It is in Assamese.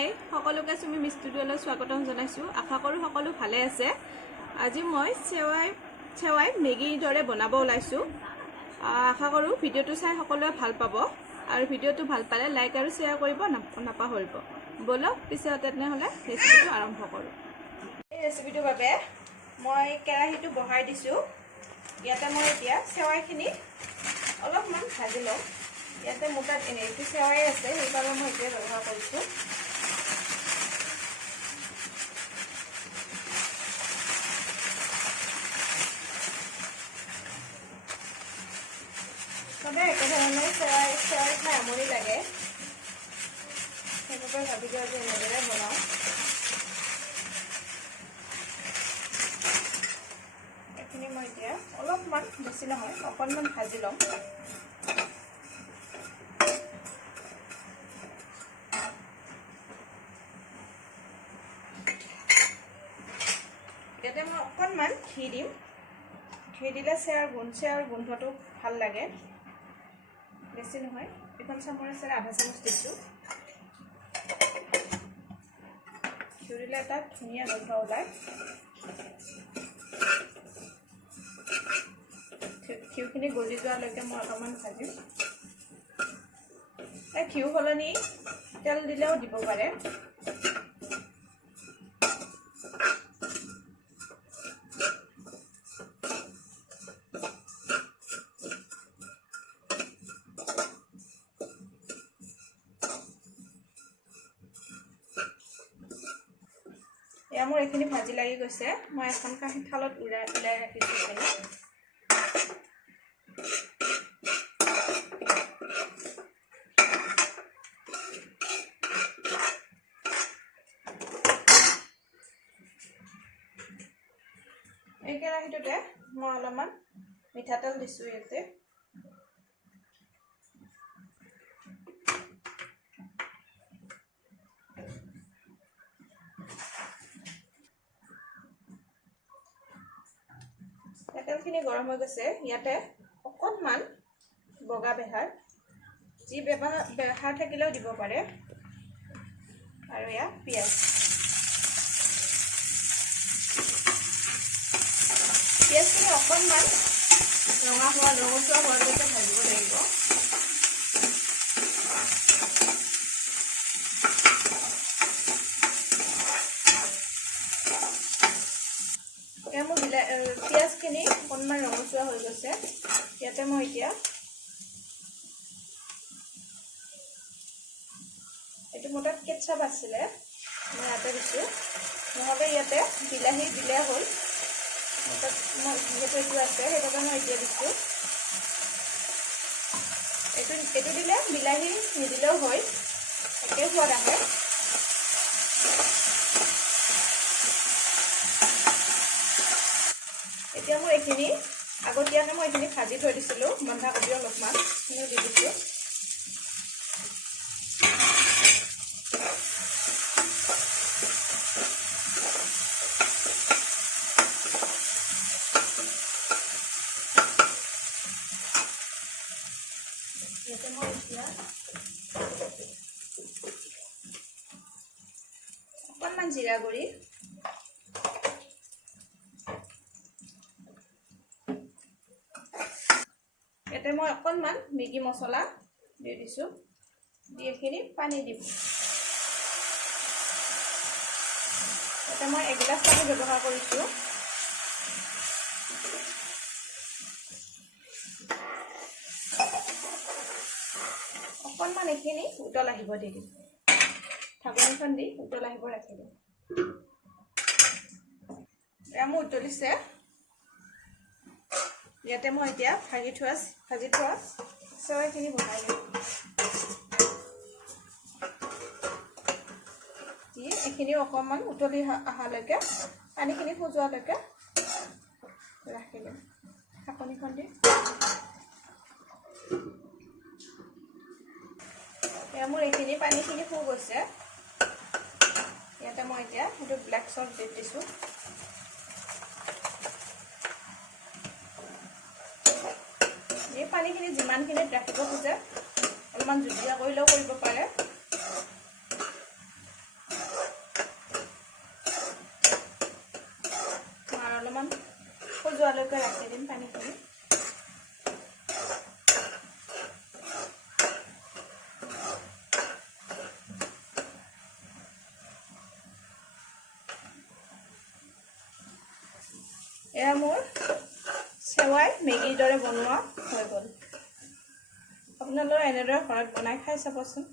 হাই সকলোকে চুমি ষ্টুডিঅ'লৈ স্বাগতম জনাইছোঁ। আশা কৰোঁ সকলো ভালে আছে। আজি মই চেৱাই মেগীৰ দৰে বনাব ওলাইছোঁ। আশা কৰোঁ ভিডিঅ'টো চাই সকলোৱে ভাল পাব আৰু ভিডিঅ'টো ভাল পালে লাইক আৰু শ্বেয়াৰ কৰিব নাপাহৰিব। বলক পিছে তেনেহ'লে ৰেচিপিটো আৰম্ভ কৰোঁ। এই ৰেচিপিটোৰ বাবে মই কেৰাহীটো বহাই দিছোঁ। ইয়াতে মই এতিয়া চেৱাইখিনি অলপমান ভাজি লওঁ। ইয়াতে মোৰ তাত এইটো চেৱাই আছে, সেইবাবে মই এতিয়া ব্যৱহাৰ কৰিছোঁ। সদায় একেধৰণে চেৱাই খাই আমনি লাগে, সেইবাবে ভাবিলোঁ যে এনেদৰে বনাওঁ। এইখিনি মই এতিয়া অলপমান, বেছি নহয়, অকণমান ভাজি ল'ম। ইয়াতে মই অকণমান ঘি দিম। ঘি দিলে চেৱাৰ গোন্ধটো ভাল লাগে। বেছি নহয়, এখন চামুচেৰে আধা চামুচ দিছোঁ। ঘিউ দিলে এটা ধুনীয়া গোন্ধ ওলায়। ঘিউখিনি গলি যোৱালৈকে মই অলপমান ভাজিম। ঘিউ সলনি তেল দিলেও দিব পাৰে। এয়া মোৰ এইখিনি ভাজি লাগি গৈছে। মই এখন কাঁহী থালত ওলাই ৰাখিছোঁ। এই কেৰাহীটোতে মই অলপমান মিঠাতেল দিছোঁ। ইয়াতে তেলখিনি গৰম হৈ গৈছে। ইয়াতে অকণমান বগা বেহাৰ, যি বেহাৰ থাকিলেও দিব পাৰে, আৰু এয়া পিঁয়াজখিনি অকণমান ৰঙচুৱা হোৱালৈকে ভাজিব লাগিব। এয়া মোৰ পিঁয়াজখিনি অকণমান ৰঙচুৱা হৈ গৈছে। ইয়াতে মই এতিয়া এইটো মোৰ তাত কেটচাপ আছিলে, মই ইয়াতে দিছোঁ। নহ'লে ইয়াতে বিলাহী দিলে হ'ল। মোৰ তাত যিহেতু এইটো আছে, সেইবাবে মই এতিয়া দিছোঁ। এইটো দিলে বিলাহী নিদিলেও হয়, একে সোৱাদ আহে। এতিয়া মই আগতীয়াকৈ মই এইখিনি ভাজি থৈ দিছিলোঁ। বন্ধাকবি অলপমান দি দিছোঁ। ইয়াতে মই এতিয়া অকণমান জিৰা গুড়ি, ইয়াতে মই অকণমান মেগী মছলা দি দিছোঁ। দি এইখিনি পানী দিম। ইয়াতে মই এগিলাচ পানী ব্যৱহাৰ কৰিছোঁ। অকণমান এইখিনি উতল আহিব দি দিম। ঢাকনিখন দি উতল আহিব ৰাখি দিম। এয়া মোৰ উতলিছে। ইয়াতে মই এতিয়া ভাজি থোৱা চেৱাইখিনি বনাই দিম। এইখিনি অকণমান উতলি অহালৈকে, পানীখিনি খজোৱালৈকে ৰাখি দিম ঢাকনিখন দি। এয়া মোৰ এইখিনি পানীখিনি শুকাই গৈছে। ইয়াতে মই এতিয়া সেইটো ব্লেক চল্ট দি দিছোঁ। এই পানীখিনি যিমানখিনিত ৰাখিব খোজে, অলপমান জুলীয়া কৰিলেও কৰিব পাৰে। উতলিবলৈকে ৰাখি দিম পানীখিনি। এয়া মোৰ চেৱাই মেগীৰ দৰে বনোৱা হৈ গ'ল। আপোনালোকে এনেদৰে ঘৰত বনাই খাই চাবচোন।